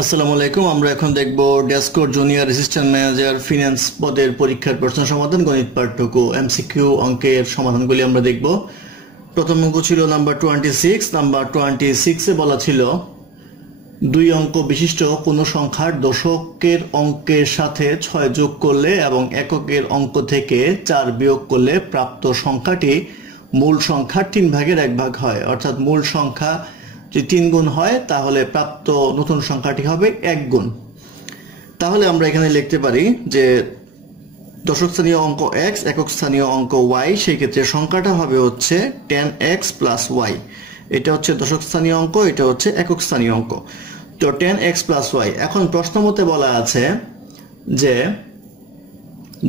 আসসালামু আলাইকুম। আমরা এখন দেখব ডেস্কোর জুনিয়র অ্যাসিস্ট্যান্ট ম্যানেজার ফিন্যান্স পদের পরীক্ষার প্রশ্ন সমাধান গণিত পাঠ্যক্রম এমসিকিউ অঙ্কের সমাধানগুলি আমরা দেখব। প্রথম অঙ্ক ছিল নাম্বার 26। নাম্বার 26-এ বলা ছিল দুই অঙ্ক বিশিষ্ট কোনো সংখ্যার দশকের অঙ্কের সাথে 6 যোগ করলে এবং এককের অঙ্ক থেকে 4 বিয়োগ করলে প্রাপ্ত সংখ্যাটি মূল সংখ্যার 3 ভাগের 1 ভাগ হয়। অর্থাৎ মূল সংখ্যা যদি 3 গুণ হয় তাহলে প্রাপ্ত নতুন সংখ্যাটি হবে 1 গুণ। তাহলে আমরা এখানে লিখতে পারি যে দশক স্থানীয় অঙ্ক x, একক স্থানীয় অঙ্ক y, সেই ক্ষেত্রে সংখ্যাটা হবে হচ্ছে 10x plus y। এটা হচ্ছে দশক স্থানীয় অঙ্ক, এটা হচ্ছে একক স্থানীয় অঙ্ক। তো 10x plus y। এখন প্রশ্ন মতে বলা আছে যে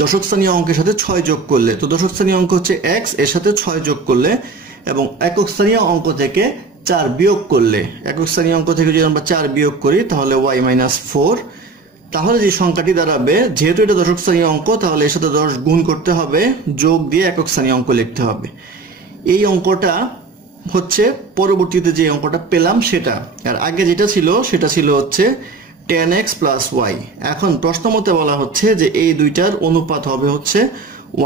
দশক স্থানীয় অঙ্কের সাথে 6 যোগ করলে, তো দশক স্থানীয় অঙ্ক হচ্ছে x, এর সাথে 6 যোগ করলে এবং একক স্থানীয় অঙ্ক থেকে 4 বিয়োগ করলে, একক স্থানীয় অঙ্ক থেকে যদি আমরা 4 বিয়োগ করি তাহলে y - 4। তাহলে যে সংখ্যাটি দাঁড়াবে, যেহেতু এটা দশক স্থানীয় অঙ্ক তাহলে এর সাথে 10 গুণ করতে হবে, যোগ দিয়ে একক স্থানীয় অঙ্ক লিখতে হবে। এই অঙ্কটা হচ্ছে পরবর্তীতে যে অঙ্কটা পেলাম সেটা, আর আগে যেটা ছিল সেটা ছিল হচ্ছে 10x plus y। এখন প্রশ্ন মতে বলা হচ্ছে যে এই দুইটার অনুপাত হবে হচ্ছে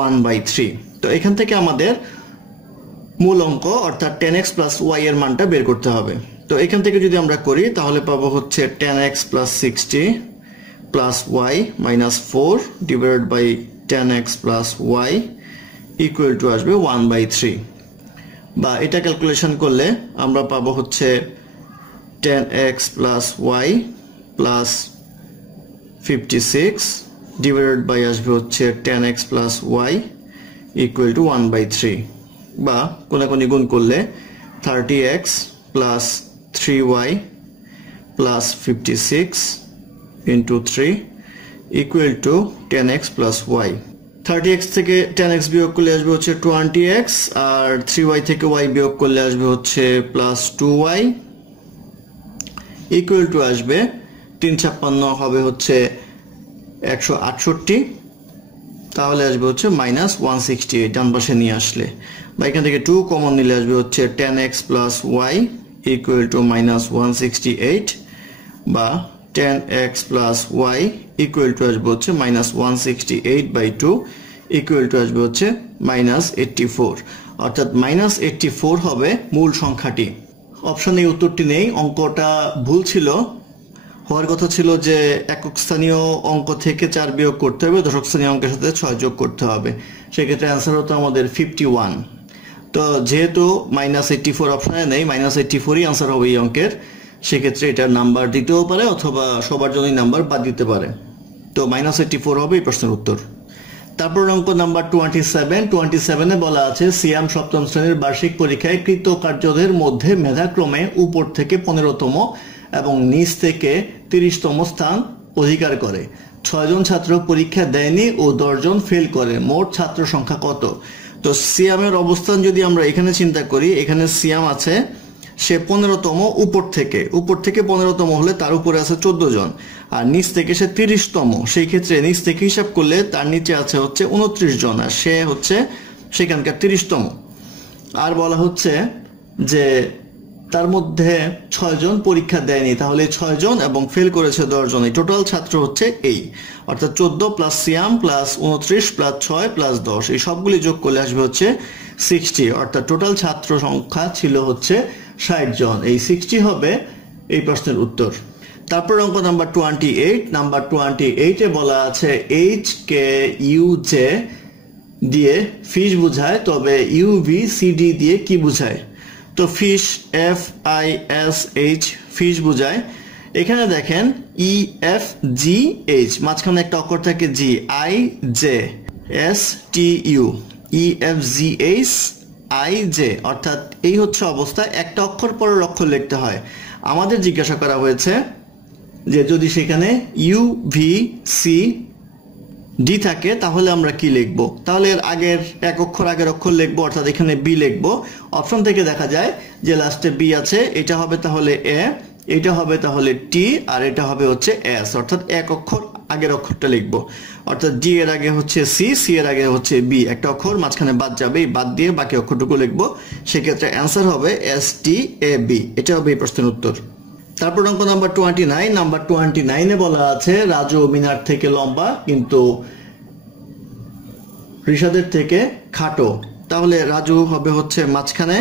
1/3। তো এখান থেকে আমাদের মূল অঙ্ক অর্থাৎ 10x plus y এর মানটা বের করতে হবে। তো এখান থেকে যদি আমরা করি তাহলে পাবো হচ্ছে 10x plus 60 plus y minus 4 divided by 10x plus y equal to আসবে 1/3। বা এটা ক্যালকুলেশন করলে আমরা পাবো হচ্ছে 10x plus y plus 56 divided by আসবে হচ্ছে 10x plus y equal to 1/3। বা কোনাকুনি গুণ করলে 30x plus 3y plus 56 into 3 equal to 10x plus y। 30x থেকে 10x বিয়োগ করলে আসবে হচ্ছে 20x, আর 3y থেকে y বিয়োগ করলে আসবে হচ্ছে plus 2y equal to আসবে 356 হবে হচ্ছে 168, তাহলে আসবে হচ্ছে -168 ডান পাশে নিয়ে আসলে। বা এখান থেকে 2 কমন নিলে আসবে হচ্ছে 10x plus y equal to -168, বা 10x plus y equal to আসবে হচ্ছে -168/2 equal to আসবে হচ্ছে -84। অর্থাৎ -84 হবে মূল সংখ্যাটি। অপশনে উত্তরটি নেই, অঙ্কটা ভুল ছিল। হওয়ার কথা ছিল যে একক স্থানীয় অঙ্ক থেকে 4 বিয়োগ করতে হবে, দশক স্থানীয় অঙ্কের সাথে 6 যোগ করতে হবে। সেক্ষেত্রে অ্যান্সার হতো আমাদের 51। তো যেহেতু -84 অপশনে নেই, -84ই আনসার হবে এই অঙ্কের। সেক্ষেত্রে এটার নাম্বার দিতেও পারে অথবা সবার জন্যই নাম্বার বাদ দিতে পারে। তো -84 হবে এই প্রশ্নের উত্তর। তারপর অঙ্ক নাম্বার 27। বলা আছে সিয়াম সপ্তম শ্রেণীর বার্ষিক পরীক্ষায় কৃত কার্যদের মধ্যে মেধাক্রমে উপর থেকে 15তম এবং নিচ থেকে 30তম স্থান অধিকার করে। 6 জন ছাত্র পরীক্ষা দেয়নি ও 10 জন ফেল করে। মোট ছাত্র সংখ্যা কত? তো সিয়ামের অবস্থান যদি আমরা এখানে চিন্তা করি, এখানে সিয়াম আছে, সে 15তম উপর থেকে 15তম হলে তার উপরে আছে 14 জন, আর নিচ থেকে সে 30তম। সেই ক্ষেত্রে নিচ থেকে হিসাব করলে তার নিচে আছে হচ্ছে 29 জন, আর সে হচ্ছে সেখানকার 30তম। আর বলা হচ্ছে যে তার মধ্যে 6 জন পরীক্ষা দেয়নি, তাহলে 6 জন এবং ফেল করেছে 10 জন। এই টোটাল ছাত্র হচ্ছে এই, অর্থাৎ 14 প্লাস সিয়াম প্লাস 29 প্লাস 6 প্লাস 10, এই সবগুলি যোগ করলে আসবে হচ্ছে 60। অর্থাৎ টোটাল ছাত্র সংখ্যা ছিল হচ্ছে 60 জন। এই 60 হবে এই প্রশ্নের উত্তর। তারপর অঙ্ক নাম্বার 28। নাম্বার 28-এ বলা আছে HKUJ দিয়ে ফিশ বোঝায়, তবে UVCD দিয়ে কি বোঝায়? তো ফিশ FISH ফিশ বোঝায়। এখানে দেখেন EFGH, মাঝখানে একটা অক্ষর থাকে G, IJSTU EFGH IJ, অর্থাৎ এই হচ্ছে অবস্থা, একটা অক্ষর পরের অক্ষর লিখতে হয়। আমাদের জিজ্ঞাসা করা হয়েছে যে যদি সেখানে UVCD থাকে তাহলে আমরা কি লিখবো? তাহলে এর আগের এক অক্ষর আগের অক্ষর লিখবো, অর্থাৎ এখানে B লিখবো। অপশন থেকে দেখা যায় যে লাস্টে B আছে, এটা হবে তাহলে A, এটা হবে তাহলে T, আর এটা হবে হচ্ছে S, অর্থাৎ এক অক্ষর আগের অক্ষরটা লিখবো। অর্থাৎ D এর আগে হচ্ছে C, C এর আগে হচ্ছে B, একটা অক্ষর মাঝখানে বাদ যাবে, এই বাদ দিয়ে বাকি অক্ষরটুকু লিখবো। সেক্ষেত্রে অ্যান্সার হবে STAB। এটা হবে এই প্রশ্নের উত্তর। তারপর অঙ্ক নাম্বার 29। নাম্বার 29 এ বলা আছে রাজু মিনার থেকে লম্বা কিন্তু রিশাদের থেকে খাটো। তাহলে রাজু হবে হচ্ছে মাঝখানে,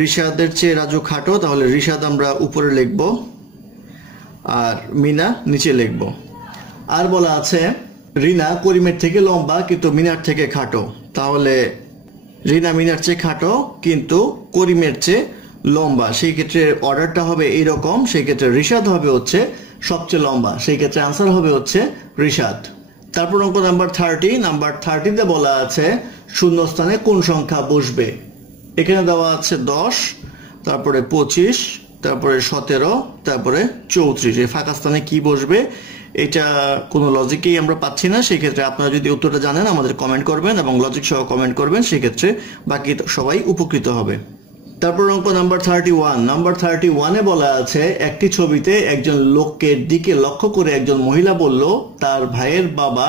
রিশাদের চেয়ে রাজু খাটো, তাহলে রিশাদ আমরা উপরে লিখব আর মিনা নিচে লিখব। আর বলা আছে রিনা করিমের থেকে লম্বা কিন্তু মিনার থেকে খাটো। তাহলে রিনা মিনার চেয়ে খাটো কিন্তু করিমের চেয়ে লম্বা, সেই ক্ষেত্রে অর্ডারটা হবে এইরকম। সেই ক্ষেত্রে রিশাদ হবে হচ্ছে সবচেয়ে লম্বা, সেই ক্ষেত্রে আনসার হবে হচ্ছে রিশাদ। তারপর অঙ্ক নাম্বার 30। নাম্বার 30-তে বলা আছে শূন্যস্থানে কোন সংখ্যা বসবে। এখানে দেওয়া আছে 10, তারপরে 25, তারপরে 17, তারপরে 34। এই ফাঁকা স্থানে কি বসবে এটা কোনো লজিকেই আমরা পাচ্ছি না। সেই ক্ষেত্রে আপনারা যদি উত্তরটা জানেন আমাদের কমেন্ট করবেন এবং লজিক সহ কমেন্ট করবেন, সেই ক্ষেত্রে বাকি সবাই উপকৃত হবে। তারপর অঙ্ক নাম্বার 31। নাম্বার 31-এ বলা আছে একটি ছবিতে একজন লোকের দিকে লক্ষ্য করে একজন মহিলা বলল তার ভাইয়ের বাবা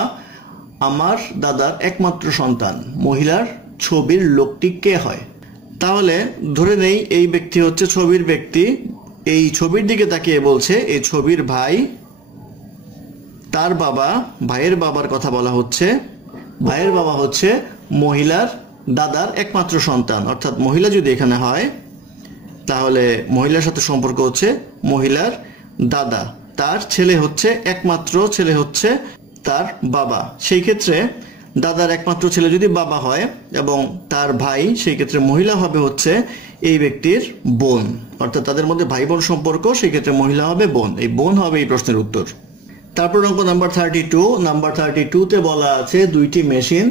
আমার দাদার একমাত্র সন্তান। মহিলার ছবির লোকটি কে হয়? তাহলে ধরে নেই এই ব্যক্তি হচ্ছে ছবির ব্যক্তি, এই ছবির দিকে তাকিয়ে বলছে এই ছবির ভাই, তার বাবা, ভাইয়ের বাবার কথা বলা হচ্ছে। ভাইয়ের বাবা হচ্ছে মহিলার দাদার একমাত্র সন্তান, অর্থাৎ মহিলা যদি এখানে হয় তাহলে মহিলার সাথে সম্পর্ক হচ্ছে মহিলার দাদা, তার ছেলে হচ্ছে একমাত্র ছেলে হচ্ছে তার বাবা। সেই ক্ষেত্রে দাদার একমাত্র ছেলে যদি বাবা হয় এবং তার ভাই, সেই ক্ষেত্রে মহিলা হবে হচ্ছে এই ব্যক্তির বোন, অর্থাৎ তাদের মধ্যে ভাই বোন সম্পর্ক, সেই ক্ষেত্রে মহিলা হবে বোন। এই বোন হবে এই প্রশ্নের উত্তর। তারপর অঙ্ক নাম্বার 32। নাম্বার 32-তে বলা আছে দুইটি মেশিন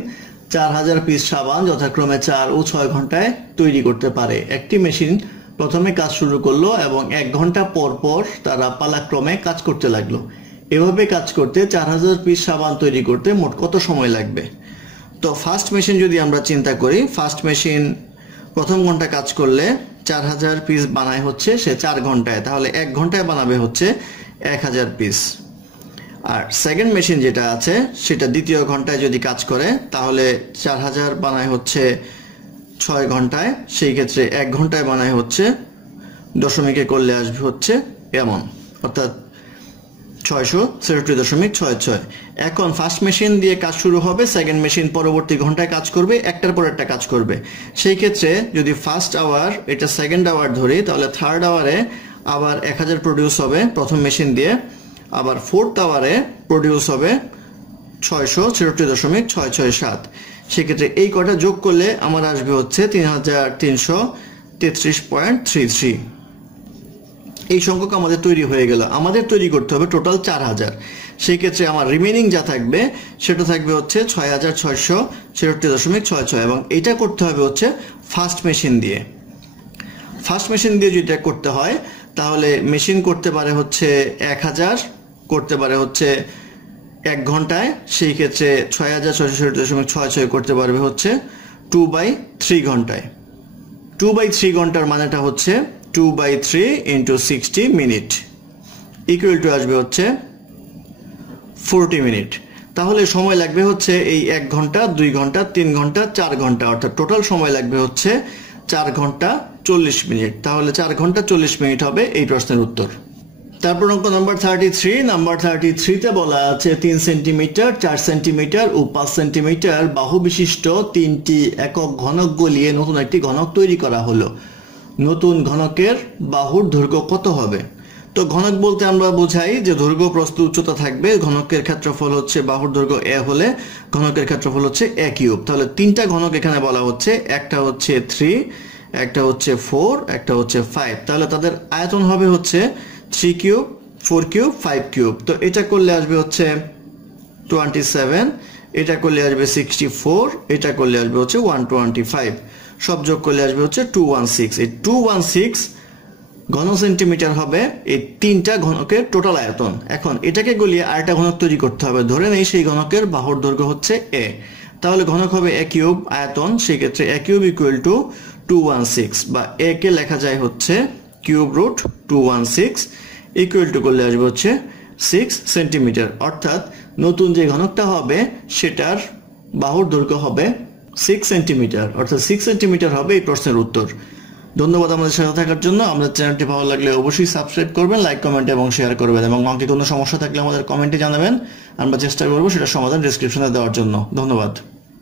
4000 পিস সাবান যথাক্রমে 4 ও 6 ঘন্টায় তৈরি করতে পারে। একটি মেশিন প্রথমে কাজ শুরু করলো এবং 1 ঘন্টা পর পর তারা পালাক্রমে কাজ করতে লাগলো। এভাবে কাজ করতে 4000 পিস সাবান তৈরি করতে মোট কত সময় লাগবে? তো ফার্স্ট মেশিন যদি আমরা চিন্তা করি, ফার্স্ট মেশিন প্রথম ঘন্টা কাজ করলে 4000 পিস বানায় হচ্ছে সে 4 ঘন্টায়, তাহলে 1 ঘন্টায় বানাবে হচ্ছে 1000 পিস। আর সেকেন্ড মেশিন যেটা আছে সেটা দ্বিতীয় ঘন্টায় যদি কাজ করে তাহলে 4000 বানায় হচ্ছে 6 ঘন্টায়, সেই ক্ষেত্রে 1 ঘন্টায় বানায় হচ্ছে দশমিকে করলে আসবে হচ্ছে এমন, অর্থাৎ 663.66। এখন ফার্স্ট মেশিন দিয়ে কাজ শুরু হবে, সেকেন্ড মেশিন পরবর্তী ঘন্টায় কাজ করবে, একটার পর একটা কাজ করবে। সেই ক্ষেত্রে যদি ফার্স্ট আওয়ার এটা সেকেন্ড আওয়ার ধরি তাহলে থার্ড আওয়ারে আবার 1000 প্রডিউস হবে প্রথম মেশিন দিয়ে, আবার ফোর্থ আওয়ারে প্রডিউস হবে 663.667। সেক্ষেত্রে এই কটা যোগ করলে আমার আসবে হচ্ছে 3333.33। এই সংখ্যক আমাদের তৈরি হয়ে গেল। আমাদের তৈরি করতে হবে টোটাল 4000। সেই ক্ষেত্রে আমার রিমেনিং যা থাকবে সেটা থাকবে হচ্ছে 6663.66 এবং এটা করতে হবে হচ্ছে ফার্স্ট মেশিন দিয়ে। ফার্স্ট মেশিন দিয়ে যদি এটা করতে হয় তাহলে মেশিন করতে পারে হচ্ছে 1000, করতে পারে হচ্ছে 1 ঘন্টায়, সেই ক্ষেত্রে 6663.66 করতে পারবে হচ্ছে 2/3 ঘন্টায়। 2/3 ঘন্টার মানেটা হচ্ছে 2/3 × 60 মিনিট ইকুয়াল টু আসবে হচ্ছে 40 মিনিট। তাহলে সময় লাগবে হচ্ছে এই 1 ঘন্টা, 2 ঘন্টা, 3 ঘন্টা, 4 ঘন্টা, অর্থাৎ টোটাল সময় লাগবে হচ্ছে 4 ঘন্টা 40 মিনিট। তাহলে 4 ঘন্টা 40 মিনিট হবে এই প্রশ্নের উত্তর। তারপর অঙ্ক নাম্বার 33। নাম্বার 33-তে বলা আছে 3 সেন্টিমিটার, 4 সেন্টিমিটার ও 5 সেন্টিমিটার বাহু বিশিষ্ট 3টি একক ঘনক গলিয়ে নতুন একটি ঘনক তৈরি করা হলো। নতুন ঘনকের বাহুর দৈর্ঘ্য কত হবে? তো ঘনক বলতে আমরা বোঝাই যে দৈর্ঘ্য প্রস্থ উচ্চতা থাকবে, ঘনকের ক্ষেত্রফল হচ্ছে বাহুর দৈর্ঘ্য a হলে ঘনকের ক্ষেত্রফল হচ্ছে a কিউব। তাহলে 3টা ঘনক এখানে বলা হচ্ছে, একটা হচ্ছে 3, একটা হচ্ছে 4, একটা হচ্ছে 5। তাহলে তাদের আয়তন হবে হচ্ছে 3 কিউব, 4 কিউব, 5 কিউব। তো এটা করলে আসবে হচ্ছে 27, এটা করলে আসবে 64, এটা করলে আসবে হচ্ছে 125, সব যোগ করলে আসবে হচ্ছে 216। এই 216 ঘন সেন্টিমিটার হবে এই 3টা ঘনকের টোটাল আয়তন। এখন এটাকে গলিয়ে আরেকটা ঘনক তৈরি করতে হবে। ধরে নেই সেই ঘনকের বাহুর দৈর্ঘ্য হচ্ছে a, তাহলে ঘনক হবে a কিউব আয়তন, সেই ক্ষেত্রে a কিউব ইকুয়াল টু 216 বা a কে লেখা যায় হচ্ছে কিউব রুট 216 ইকুয়াল টু করলে আসবে হচ্ছে 6 সেন্টিমিটার। অর্থাৎ নতুন যে ঘনকটা হবে সেটার বাহুর দৈর্ঘ্য হবে 6 সেন্টিমিটার, অর্থাৎ 6 সেন্টিমিটার হবে এই প্রশ্নের উত্তর। ধন্যবাদ আমাদের সাথে থাকার জন্য। আমাদের চ্যানেলটি ভালো লাগলে অবশ্যই সাবস্ক্রাইব করবেন, লাইক কমেন্ট এবং শেয়ার করবেন, এবং অঙ্কে কোনো সমস্যা থাকলে আমাদের কমেন্টে জানাবেন। আমরা চেষ্টা করব সেটা সমাধান ডেসক্রিপশনে দেওয়ার জন্য। ধন্যবাদ।